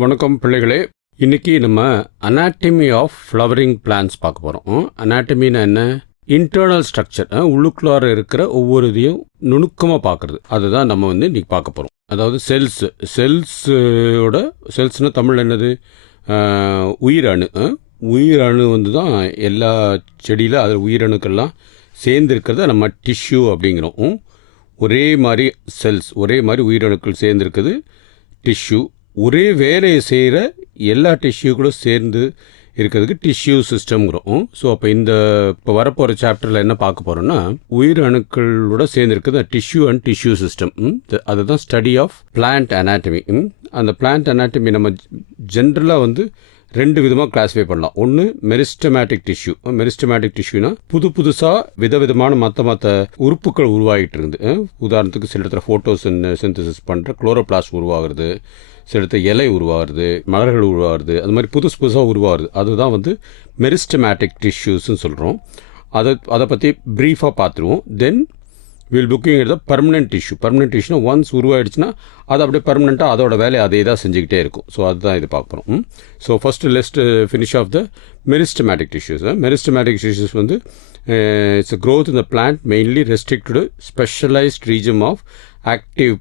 வணக்கம் பிள்ளைகளே. இன்னைக்கு நம்ம அனாட்டமி ஆஃப் ஃப்ளவரிங் பிளான்ஸ் பார்க்க போகிறோம். அனாட்டமின்னா என்ன? இன்டர்னல் ஸ்ட்ரக்சர், உள்ளுக்குள்ளார இருக்கிற ஒவ்வொரு இதையும் நுணுக்கமாக பார்க்குறது. அதுதான் நம்ம இன்னைக்கு பார்க்க போகிறோம். அதாவது செல்ஸ்னால் தமிழ் என்னது? உயிரணு. உயிரணு தான் எல்லா செடியில் அதில் உயிரணுக்கெல்லாம் சேர்ந்து இருக்கிறத நம்ம டிஷ்யூ அப்படிங்கிறோம். ஒரே மாதிரி செல்ஸ், ஒரே மாதிரி உயிரணுக்கள் சேர்ந்துருக்குது டிஷ்யூ. ஒரே வேலையை செய்கிற எல்லா டிஷ்யூக்களும் சேர்ந்து இருக்கிறதுக்கு டிஷ்யூ சிஸ்டம்ங்கிறோம். ஸோ அப்போ இப்போ வரப்போகிற சாப்டரில் என்ன பார்க்க போகிறோன்னா, உயிரணுக்களோட சேர்ந்து இருக்குது டிஷ்யூ அண்ட் டிஷ்யூ சிஸ்டம். அதுதான் ஸ்டடி ஆஃப் பிளான்ட் அனாட்டமி. அந்த பிளான்ட் அனாட்டமி நம்ம ஜென்ரலாக ரெண்டு விதமாக கிளாஸிஃபை பண்ணலாம். ஒன்று மெரிஸ்டமேட்டிக் டிஷ்யூ. மெரிஸ்டமேட்டிக் டிஷ்யூனா புதுசாக விதவிதமான மற்ற உறுப்புகள் உருவாகிட்டு இருக்குது. உதாரணத்துக்கு சில இடத்துல ஃபோட்டோசிந்தசிஸ் பண்ணுற குளோரோபிளாஸ்ட் உருவாகிறது, சில இடத்துல இலை உருவாகிறது, மலர்கள் உருவாகிறது, அது மாதிரி புதுசாக உருவாகிறது. அதுதான் மெரிஸ்டமேட்டிக் டிஷ்யூஸ்ன்னு சொல்கிறோம். அதை பற்றி ப்ரீஃபாக பார்த்துருவோம். தென் வில் புக்கிங் எடுத்த பர்மனெண்ட் டிஷ்யூ. பர்மனெண்ட் டிஷ்யூனா ஒன்ஸ் உருவாயிடுச்சுன்னா அது அப்படியே பர்மனெண்ட்டாக அதோட வேலையை அதே தான் செஞ்சுக்கிட்டே இருக்கும். ஸோ அதுதான் இது பார்க்குறோம். ஸோ ஃபஸ்ட்டு லெஸ்ட் finish off the meristematic tissues. Meristematic tissues it's growth in the plant mainly restricted to specialized region of active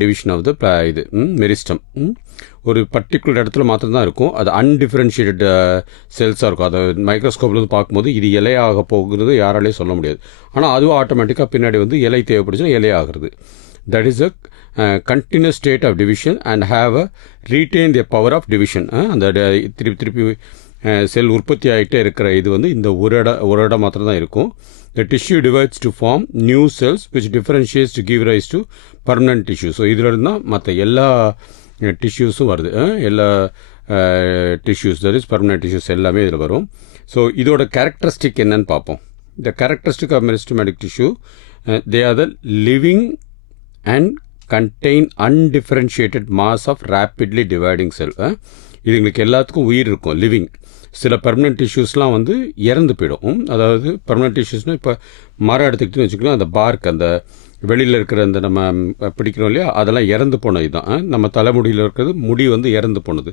division of the meristem. ஒரு பர்டிகுலர் இடத்துல மாத்திரம்தான் இருக்கும். அது அன்டிஃபரன்ஷியேட்டட் செல்ஸாக இருக்கும். அதை மைக்ரோஸ்கோப்பில் பார்க்கும்போது இது இலையாக போகிறது யாராலையும் சொல்ல முடியாது. ஆனால் அதுவும் ஆட்டோமேட்டிக்காக பின்னாடி இலை தேவைப்படுச்சுன்னா இலையாகிறது. That is a continuous state of division and have a retain the power of division. அந்த திருப்பி செல் உற்பத்தி ஆகிட்டே இருக்கிற இது இந்த ஒரு இடம் மாத்திரம் தான் இருக்கும். The tissue divides to form new cells which differentiates to give rise to permanent tissue. So இதில் இருந்தால் மற்ற எல்லா டிஷ்யூஸும் வருது. எல்லா tissues, that is permanent tissues எல்லாமே இதில் வரும். ஸோ இதோட கேரக்டரிஸ்டிக் என்னன்னு பார்ப்போம். The characteristic of meristematic tissue, they are the living and contain undifferentiated mass of rapidly dividing cell. இதுங்களுக்கு எல்லாத்துக்கும் உயிர் இருக்கும், லிவிங். சில பர்மனெண்ட் டிஷ்யூஸ்லாம் இறந்து போயிடும். அதாவது பர்மனெண்ட் டிஷ்யூஸ்னால் இப்போ மரம் எடுத்துக்கிட்டுன்னு வச்சுக்கலாம், அந்த பார்க், அந்த வெளியில் இருக்கிற அந்த நம்ம பிடிக்கிறோம் இல்லையா, அதெல்லாம் இறந்து போனது தான். நம்ம தலைமுடியில் இருக்கிறது முடி இறந்து போனது.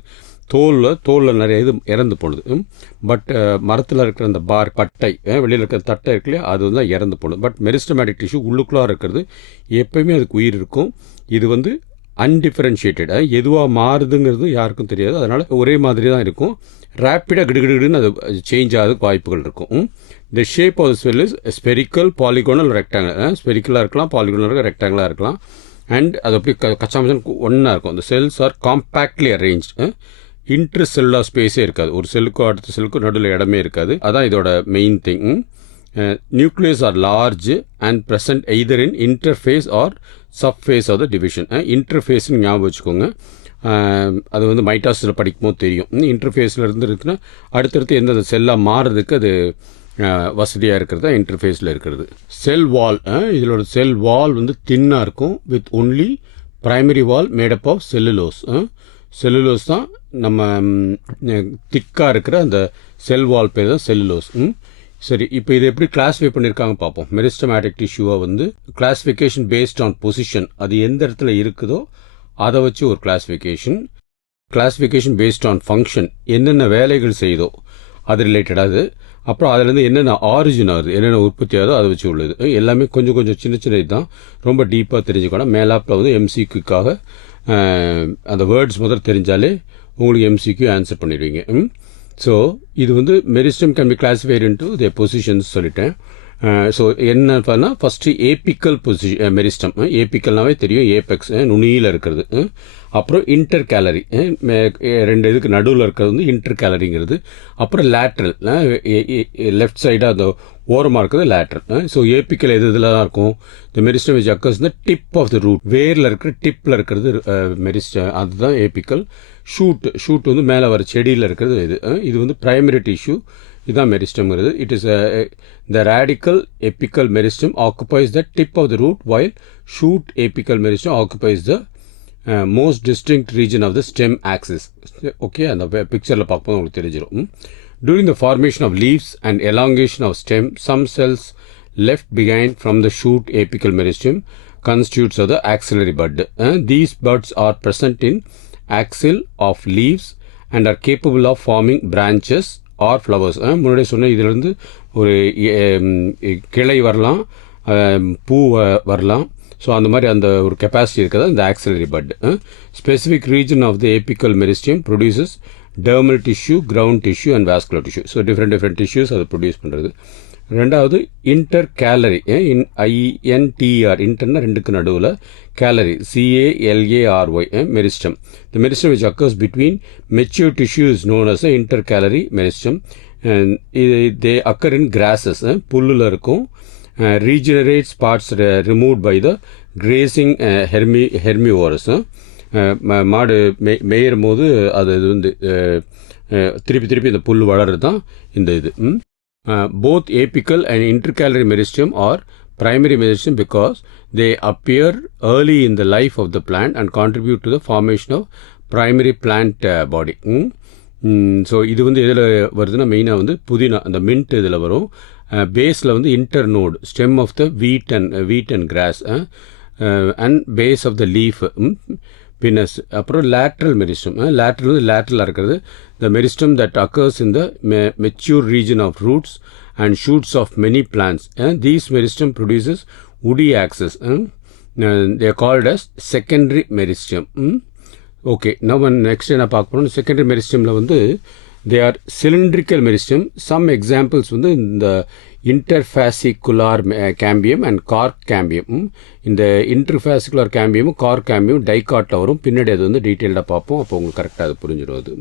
தோலில் நிறைய இது இறந்து போனது. பட் மரத்தில் இருக்கிற அந்த பார்க், பட்டை, வெளியில் இருக்கிற தட்டை இருக்கு இல்லையா, அது தான் இறந்து போனது. பட் மெரிஸ்டமேட்டிக் டிஷ்யூ உள்ளுக்குள்ளாக இருக்கிறது எப்பயுமே அதுக்கு உயிர் இருக்கும். இது அன்டிஃபரன்ஷியேட்டட், எதுவாக மாறுதுங்கிறது யாருக்கும் தெரியாது. அதனால் ஒரே மாதிரி தான் இருக்கும். ரேப்பிடாக கிடுகிடுன்னு அது சேஞ்ச் ஆகிறதுக்கு வாய்ப்புகள் இருக்கும். The shape of the cell is spherical, polygonal, rectangle. ஸ்பெரிக்கலாக இருக்கலாம், பாலிகோனல் இருக்கலாம், ரெக்டாங்கிளாக இருக்கலாம். அண்ட் அது அப்படி கச்சாமச்சன் ஒன்றா இருக்கும். இந்த cells are compactly arrange. Intercellular ஸ்பேஸே இருக்காது. ஒரு செல்லுக்கும் அடுத்த செல்லுக்கும் நடுவில் இடமே இருக்காது. அதான் இதோட main thing. Nucleus are large and present either in interphase or subphase of the division. இன்டர்ஃபேஸ்னு ஞாபகம் வச்சுக்கோங்க. அது மைட்டாஸில் படிக்கும்போது தெரியும். இன்டர்ஃபேஸில் இருக்குன்னா அடுத்தடுத்து எந்தெந்த செல்லாக மாறுறதுக்கு அது வசதியாக இருக்கிறது தான் இன்டர்ஃபேஸில் இருக்கிறது. செல் வால், இதோட செல் வால் தின்னாக இருக்கும் with only primary wall made up of cellulose. Cellulose தான் நம்ம திக்காக இருக்கிற அந்த செல் வால் பேர் தான் செல்லுலோஸ். சரி, இப்போ இதை எப்படி கிளாஸிஃபை பண்ணியிருக்காங்க பார்ப்போம். மெரிஸ்டமேட்டிக் டிஷ்யூவை கிளாஸிஃபிகேஷன் பேஸ்ட் ஆன் பொசிஷன், அது எந்த இடத்துல இருக்குதோ அதை வச்சு ஒரு கிளாஸிஃபிகேஷன் பேஸ்ட் ஆன் ஃபங்க்ஷன், என்னென்ன வேலைகள் செய்தோ அது ரிலேட்டடாக. அப்புறம் அதுலேருந்து என்னென்ன ஆரிஜின் ஆகுது, என்னென்ன உற்பத்தி ஆகுதோ அதை வச்சு உள்ளது. எல்லாமே கொஞ்சம் சின்ன இதுதான், ரொம்ப டீப்பாக தெரிஞ்சுக்கணும். மேலாப்பில் எம்சிக்யூக்காக அந்த வேர்ட்ஸ் முதல்ல தெரிஞ்சாலே உங்களுக்கு எம்சிக்யூ ஆன்சர் பண்ணிடுவீங்க. ஸோ இது meristem can be classified into the positions சொல்லிட்டேன். ஸோ என்ன பண்ணால் ஃபஸ்ட்டு ஏபிக்கல் மெரிஸ்டம். ஏபிக்கல்னாவே தெரியும், ஏபெக்ஸ் நுனியில் இருக்கிறது. அப்புறம் இன்டர் கேலரி, ரெண்டு இதுக்கு நடுவில் இருக்கிறது இன்டர் கேலரிங்கிறது. அப்புறம் லேட்ரல், லெஃப்ட் சைடாக அந்த ஓரமாக இருக்கிறது லேட்ரல். ஸோ ஏபிக்கல் இதில் தான் இருக்கும். இந்த மெரிஸ்டம் விச் அக்கர்ஸ் இந்த டிப் ஆஃப் த ரூட், வேரில் இருக்கிற டிப்பில் இருக்கிறது மெரிஸ்டம், அதுதான் ஏபிக்கல். ஷூட் மேலே வர செடியில் இருக்கிறது இது பிரைமரி டிஷ்யூ. இதுதான் மெரிஸ்டம்ங்கிறது. It is the radical apical meristem occupies the tip of the root while shoot apical meristem occupies the most distinct region of the stem axis. Okay, அந்த பிக்சரில் பார்க்கும்போது உங்களுக்கு தெரிஞ்சிடும். During the formation of leaves and elongation of stem, some cells left behind from the shoot apical meristem constitutes of the axillary bud. These buds are present in axil of leaves and are capable of forming branches or flowers. முன்னாடி சொன்ன இதிலிருந்து ஒரு கிளை வரலாம், பூ வரலாம். So அந்த மாதிரி அந்த ஒரு கெப்பாசிட்டி இருக்கிறதா இந்த axillary bud. Specific region of the apical meristem produces dermal tissue, ground tissue and vascular tissue. So different tissues அதை ப்ரொடியூஸ் பண்ணுறது. ரெண்டாவது இன்டர் கேலரி, INTR, இன்டர்னா ரெண்டுக்கு நடுவில், கேலரி CALARY, meristem. The meristem which occurs between mature tissue is known as the intercalary meristem. They occur in grasses, புல்லில் இருக்கும். Regenerates parts removed by the grazing herbivores. மாடு மேயும் போது அது வந்து திருப்பி இந்த புல் வளர்றது தான் இந்த இது. Both apical and intercalary meristem are primary meristem because they appear early in the life of the plant and contribute to the formation of primary plant body. So இது வந்து எதில் வருதுன்னா மெயினாக வந்து புதினா, அந்த மின்ட் இதில் வரும். பேஸில் வந்து internode, stem of the wheat and grass and base of the leaf, பின்னஸ். அப்புறம் லேட்ரல் மெரிஸ்டம், லேட்ரல் வந்து லேட்ரலாக இருக்கிறது. The meristem that occurs in the mature region of roots and shoots of many plants. These meristem produces woody axis. They are called as secondary meristem. Okay, நம்ம next என்ன பார்க்க போகிறோம், secondary மெரிஸ்டமில் வந்து they are cylindrical meristem. Some examples வந்து இந்த interfascicular cambium and cork cambium. இந்த interfascicular கேம்பியமும் Garg cambium டைகாட்டில் வரும். பின்னாடி அது வந்து டீட்டெயில்டாக பார்ப்போம், அப்போ உங்களுக்கு கரெக்டாக அது புரிஞ்சிடும் அது.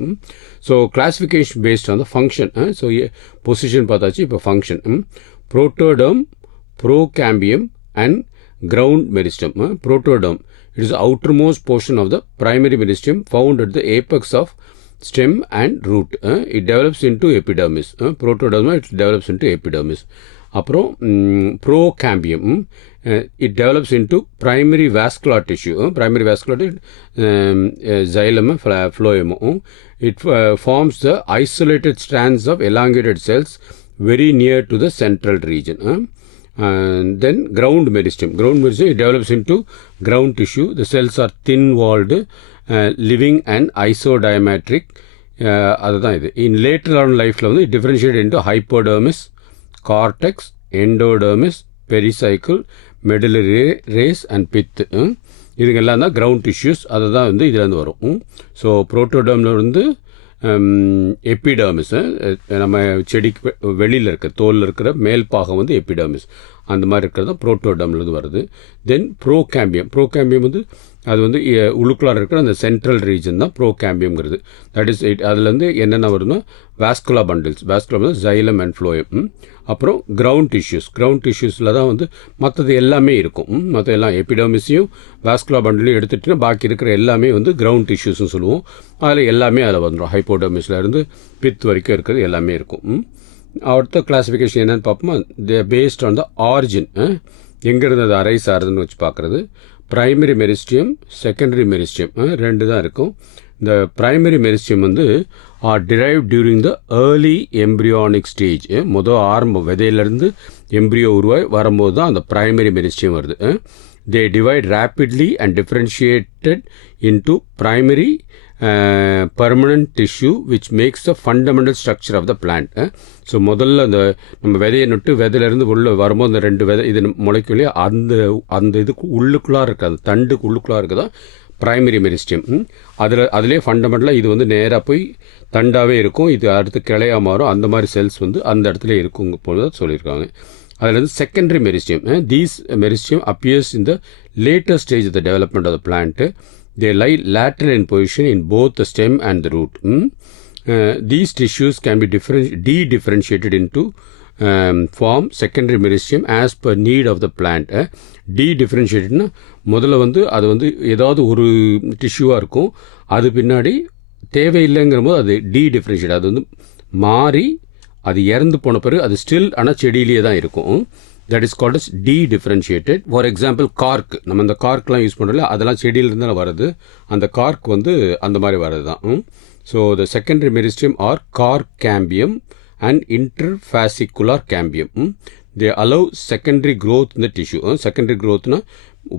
So classification based on the function. So position பார்த்தாச்சு, இப்போ function. Protoderm, procambium and ground meristem. Protoderm, it is the outermost portion of the primary meristem found at the apex of stem and root. It develops into epidermis. Protoderm, it develops into epidermis. அப்புறம் ப்ரோகேம்பியம், it develops into primary vascular tissue. Primary vascular xylem, phloem. It forms the isolated strands of elongated cells very near to the central region. And then ground meristem. Ground meristem, it develops into ground tissue. The cells are thin-walled, living and isodiametric. அதுதான் இது. In later on lifeல வந்து it differentiated into hypodermis, cortex, endodermis, pericycle, medullary race and pith. இதுங்கெல்லாம் தான் ground tissues. அதை தான் வந்து இதுலேருந்து வரும். ஸோ புரோட்டோடர்மில் இருந்து எபிடர்மிஸ், நம்ம செடிக்கு வெளியில் இருக்கிற தோலில் இருக்கிற மேல் பாகம் வந்து எபிடர்மிஸ், அந்த மாதிரி இருக்கிறது தான் புரோட்டோடர்ம்லேருந்து வருது. தென் ப்ரோகேம்பியம் வந்து அது வந்து உள்ளுக்குள்ளார இருக்கிற அந்த சென்ட்ரல் ரீஜன் தான் ப்ரோகேம்பியம்ங்கிறது. That is it. அதுலேருந்து என்னென்ன வருதுன்னா வாஸ்குலர் பண்டில்ஸ், வாஸ்குலர் வந்து ஜைலம் அண்ட் ஃப்ளோயம். அப்புறம் கிரவுண்ட் டிஷ்யூஸில் தான் வந்து மற்றது எல்லாமே இருக்கும். மற்ற எல்லாம் எபிடர்மிஸையும் வாஸ்குலர் பண்டிலையும் எடுத்துகிட்டுனா பாக்கி இருக்கிற எல்லாமே வந்து கிரவுண்ட் டிஷ்யூஸ்னு சொல்லுவோம். அதில் எல்லாமே அதில் வந்துடும். ஹைப்போடர்மிஸில் இருந்து பித் வரைக்கும் இருக்கிறது எல்லாமே இருக்கும். அடுத்த கிளாஸிஃபிகேஷன் என்னென்னு பார்ப்போமா, தே பேஸ்ட் ஆன் த ஆரிஜின், எங்கேருந்து அது அரைஸ் ஆகுதுன்னு வச்சு பார்க்குறது. பிரைமரி மெரிஸ்டியம், செகண்டரி மெரிஸ்டியம், ரெண்டு தான் இருக்கும். இந்த பிரைமரி மெரிஸ்டியம் வந்து are derived during the early embryonic stage. ஆரம்ப விதையிலேருந்து எம்ப்ரியோ உருவாய் வரும்போது தான் அந்த பிரைமரி மெரிஸ்டியம் வருது. They divide rapidly and differentiated into primary permanent tissue which makes the fundamental structure of the plant. So முதல்ல அந்த நம்ம விதையை நட்டு விதையிலேருந்து உள்ள வரும்போது அந்த ரெண்டு விதை இது முளைக்கலையே அந்த இதுக்கு உள்ளுக்குள்ளாக இருக்குது, அந்த தண்டுக்கு உள்ளுக்குள்ளாக இருக்குதான் பிரைமரி மெரிஸ்டியம். அதிலே ஃபண்டமெண்டலாக இது வந்து நேராக போய் தண்டாகவே இருக்கும். இது அடுத்து கிளையாக மாறும். அந்த மாதிரி செல்ஸ் வந்து அந்த இடத்துல இருக்குங்க போல தான் சொல்லியிருக்காங்க. அதில் வந்து secondary meristem, these meristem appears in the later stage of the development of the plant. They lie lateral in position in both the stem and the root. These tissues can be de-differentiated into form secondary meristem as per need of the plant. De-differentiatedனா முதல்ல வந்து அது வந்து ஏதாவது ஒரு டிஷ்யூவாக இருக்கும், அது பின்னாடி தேவையில்லைங்கிற போது அது de-differentiate, அது வந்து மாறி அது இறந்து போன பிறகு அது ஸ்டில் ஆனால் செடியிலேயே தான் இருக்கும். That is called as de-differentiated. For example, Garg, நம்ம இந்த கார்க்லாம் யூஸ் பண்ணுறோம்ல, அதெல்லாம் செடியிலிருந்து தான் வருது. அந்த கார்க் வந்து அந்த மாதிரி வர்றது தான். So the secondary meristem are cork cambium and interfascicular cambium. They allow secondary growth in the tissue. Secondary growthனா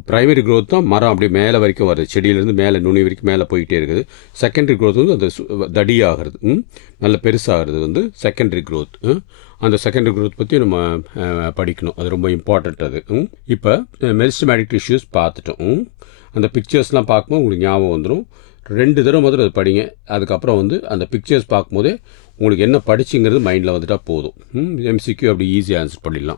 ப்ரைமரி growth தான் மரம் அப்படியே மேலே வரைக்கும் வருது, செடியிலேருந்து மேலே நுனி வரைக்கும் மேலே போயிட்டே இருக்குது. செகண்டரி growth வந்து அந்த தடியாகிறது, நல்ல பெருசாகிறது வந்து செகண்டரி growth. அந்த செகண்டரி growth பற்றி நம்ம படிக்கணும், அது ரொம்ப இம்பார்ட்டண்ட் அது. இப்போ மெரிஸ்டமேட்டிக் டிஷ்யூஸ் பார்த்துட்டோம். அந்த பிக்சர்ஸ்லாம் பார்க்கும்போது உங்களுக்கு ஞாபகம் வந்துடும். 2 தடவை முதல்ல அதை படிங்க. அதுக்கப்புறம் வந்து அந்த பிக்சர்ஸ் பார்க்கும்போதே உங்களுக்கு என்ன படிச்சுங்கிறது மைண்டில் வந்துட்டால் போதும். MCQ அப்படி ஈஸியாக ஆன்சர் பண்ணிடலாம்.